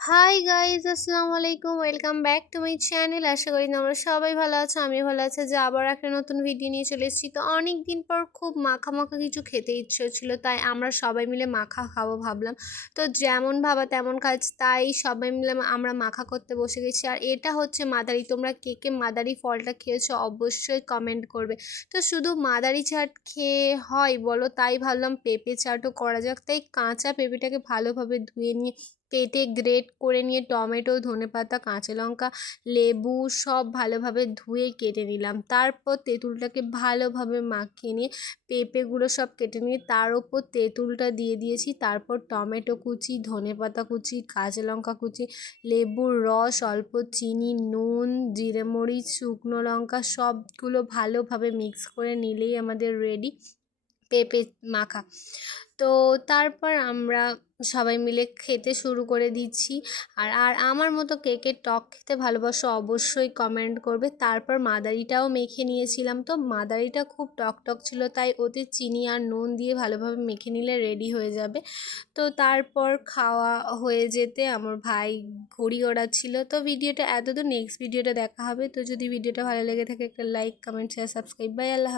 High guys আসসালামু আলাইকুম welcome back to my channel আশা করি তোমরা সবাই ভালো আছো আমি ভালো আছি। যে আবার একটা নতুন ভিডিও নিয়ে চলে এসেছি। তো অনেক দিন পর খুব মাখা মাখা কিছু খেতে ইচ্ছে ছিল তাই আমরা সবাই মিলে মাখা খাব ভাবলাম। তো যেমন ভাবা তেমন কাজ, তাই সবাই মিলে আমরা মাখা করতে বসে গেছি। আর এটা হচ্ছে মাদারি, তোমরা কে কে মাদারি ফলটা খেয়েছো অবশ্যই কমেন্ট করবে। তো শুধু মাদারি চাট খেয়ে হয় বলো, তাই ভাবলাম পেঁপে চাটও করা যাক। তাই কাঁচা পেঁপেটাকে ভালোভাবে ধুয়ে নিয়ে, কেটে গ্রেট করে নিয়ে টমেটো, ধনেপাতা, কাঁচা লঙ্কা, লেবু সব ভালোভাবে ধুয়ে কেটে নিলাম। তারপর তেঁতুলটাকে ভালোভাবে মাখিয়ে নিয়ে পেঁপেগুলো সব কেটে নিয়ে তার ওপর তেঁতুলটা দিয়ে দিয়েছি। তারপর টমেটো কুচি, ধনেপাতা কুচি, কাঁচা লঙ্কা কুচি, লেবুর রস, অল্প চিনি, নুন, জিরে মরিচ, শুকনো লঙ্কা সবগুলো ভালোভাবে মিক্স করে নিলেই আমাদের রেডি। পেঁপে মাখা। তো তারপর আমরা সবাই মিলে খেতে শুরু করে দিচ্ছি। আর আর আমার মতো কেকের টক খেতে ভালোবাসো অবশ্যই কমেন্ট করবে। তারপর মাদারিটাও মেখে নিয়েছিলাম। তো মাদারিটা খুব টক টক ছিল, তাই ওতে চিনি আর নুন দিয়ে ভালোভাবে মেখে নিলে রেডি হয়ে যাবে। তো তারপর খাওয়া হয়ে যেতে আমার ভাই ঘড়ি ওড়াচ্ছিল। তো ভিডিওটা এত তো নেক্সট ভিডিওটা দেখা হবে। তো যদি ভিডিওটা ভালো লেগে থাকে একটা like comment share subscribe bye আল্লাহ